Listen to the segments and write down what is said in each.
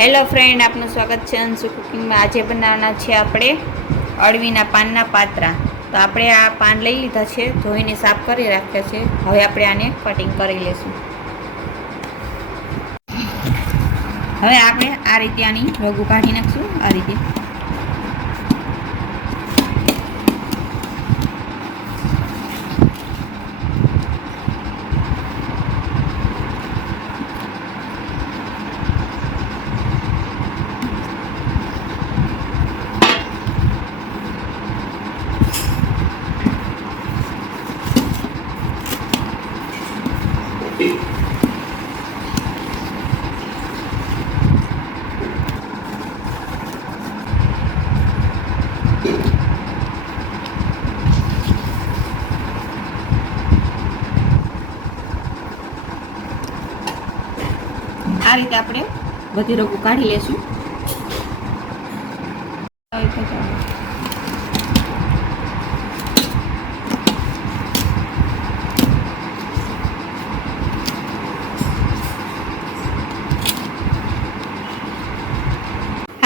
Hello friend આપનું સ્વાગત છે અંશુ કુકિંગમાં આજે બનાવવાના છે આપણે અળવીના પાનના પાત્રા. તો આપણે આ પાન લઈ લીધા છે, ધોઈને સાફ કરી રાખ્યા છે. હવે આપણે આને કટિંગ કરી લઈશું હવે આપણે આ રીતે આની રગું કાઢી નાખશું, આ રીતે. આ રીતે આપણે બધી રગું કાઢી લેશું.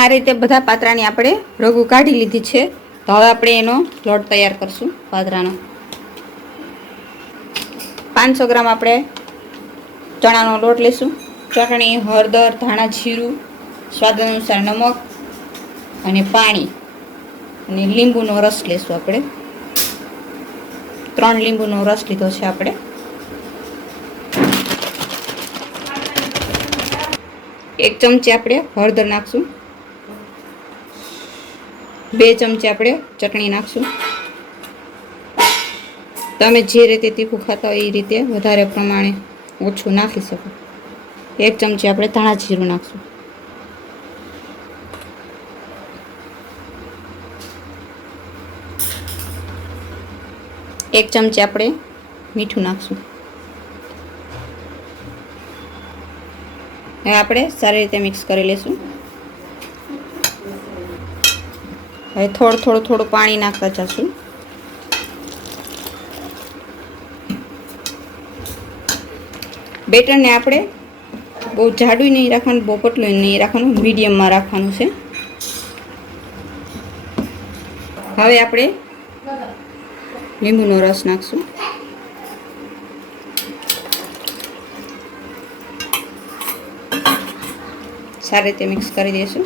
આ રીતે બધા પાત્રાની આપણે રગું કાઢી લીધી છે. તો હવે આપણે એનો લોટ તૈયાર કરશું પાત્રાનો. પાંચસો ગ્રામ આપણે ચણાનો લોટ લેશું. ચટણી, હળદર, ધાણા જીરું, સ્વાદ અનુસાર નમક અને પાણી. અને લીંબુનો રસ લેશું આપણે. ત્રણ લીંબુનો રસ લીધો છે આપણે. એક ચમચી આપણે હળદર નાખશું. બે ચમચી આપણે ચટણી નાખશું. તમે જે રીતે તીખું ખાતા હોય એ રીતે વધારે પ્રમાણે ઓછું નાખી શકો. એક ચમચી આપણે ધાણા જીરું નાખશું. એક ચમચી આપણે મીઠું નાખશું. હવે આપણે સારી રીતે મિક્સ કરી લઈશું હવે થોડું થોડું થોડું પાણી નાખતા જશું. બેટરને આપણે બહુ જાડું નહીં રાખવાનું, બહુ પતલું નહીં રાખવાનું, મીડિયમમાં રાખવાનું છે. હવે આપણે લીંબુનો રસ નાખશું. સારી રીતે મિક્સ કરી દઈશું.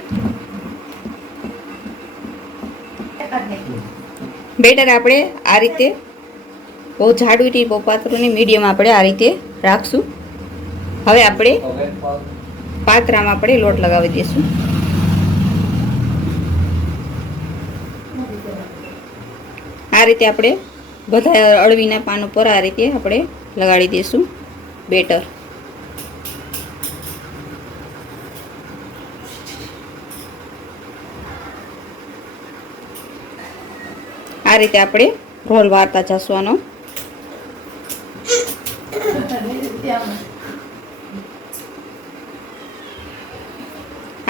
બેટર આપણે આ રીતે બહુ જાડું નહીં, બહુ પાતળું નહીં, મીડિયમ આપણે આ રીતે રાખશું. હવે આપણે પાત્રામાં આપણે લોટ લગાવી દઈશું. આ રીતે આપણે બધા અળવીના પાન ઉપર આ રીતે આપણે લગાડી દઈશું. બેટર. આ રીતે આપણે રોલ વાર્તા જશું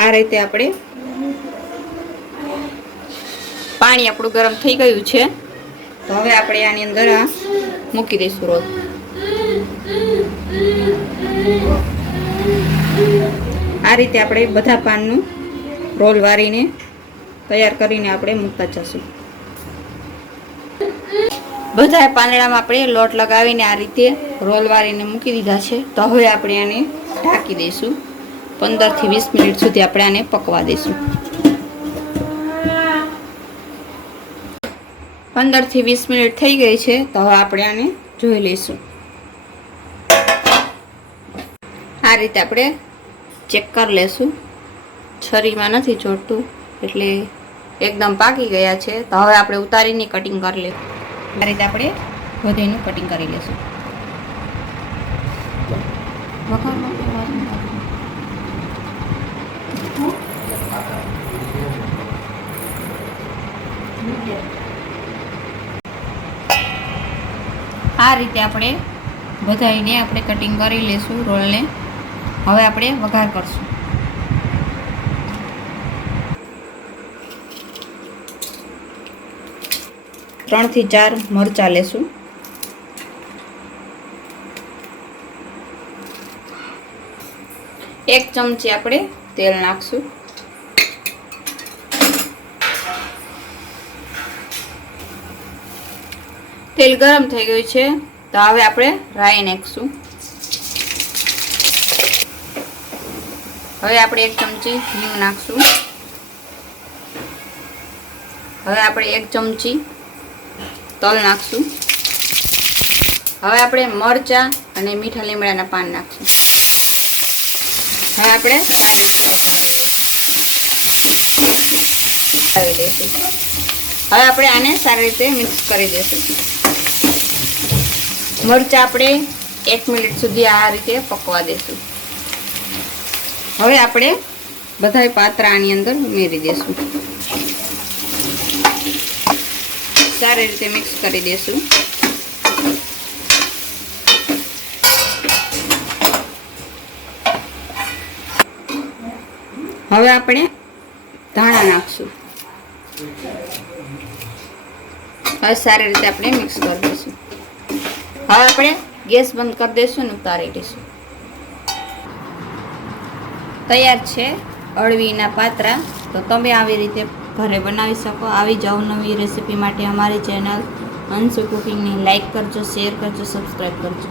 આ રીતે આપણે પાણી આપણું ગરમ થઈ ગયું છે. તો હવે આપણે આની અંદર આ મૂકી દઈશું રોલ. આ રીતે આપણે બધા પાનનું રોલ વારીને તૈયાર કરીને આપણે મૂકતા જશું. બધા પાંદડામાં આપણે લોટ લગાવીને આ રીતે રોલ વારીને મૂકી દીધા છે. તો હવે આપણે આને ઢાંકી દઈશું. પંદરથી વીસ મિનિટ સુધી આપણે આને પકવા દઈશું. પંદરથી વીસ મિનિટ થઈ ગઈ છે, તો હવે આપણે આને જોઈ લઈશું. આ રીતે આપણે ચેક કરી લઈશું છરીમાં નથી ચોટતું એટલે એકદમ પાકી ગયા છે. તો હવે આપણે ઉતારીને કટિંગ કરી લઈશું. આ રીતે આપણે બધીનું કટિંગ કરી લઈશું? આ રીતે આપણે બધાઈને આપણે કટિંગ કરી લઈશું રોલને. હવે આપણે વઘાર કરશું. ત્રણથી ચાર મરચાં લેશું. એક ચમચી આપણે તેલ નાખશું. તેલ ગરમ થઈ ગયું છે. તો હવે આપણે રાઈ નાખશું. હવે આપણે એક ચમચી હિંગ નાખશું. હવે આપણે એક ચમચી તલ નાખશું. હવે આપણે મરચાં અને મીઠા લીમડાના પાન નાખશું. હવે આપણે? હલાવી દઈશું હવે આપણે આને સારી રીતે મિક્સ કરી દઈશું મરચાં આપણે એક મિનિટ સુધી આ રીતે પકવા દઈશું હવે આપણે બધાય પાત્ર આની અંદર ઉમેરી દઈશું સારી રીતે મિક્સ કરી દઈશું હવે આપણે ધાણા નાખશું. હવે સારી રીતે આપણે મિક્સ કરી દઈશું. હવે આપણે ગેસ બંધ કરી દઈશું અને ઉતારી દઈશું. તૈયાર છે અળવીના પાત્રા. તો તમે આવી રીતે ઘરે બનાવી શકો. આવી જ અવનવી રેસીપી માટે અમારી ચેનલ અંશુ કુકિંગને લાઈક કરજો શેર કરજો સબસ્ક્રાઈબ કરજો.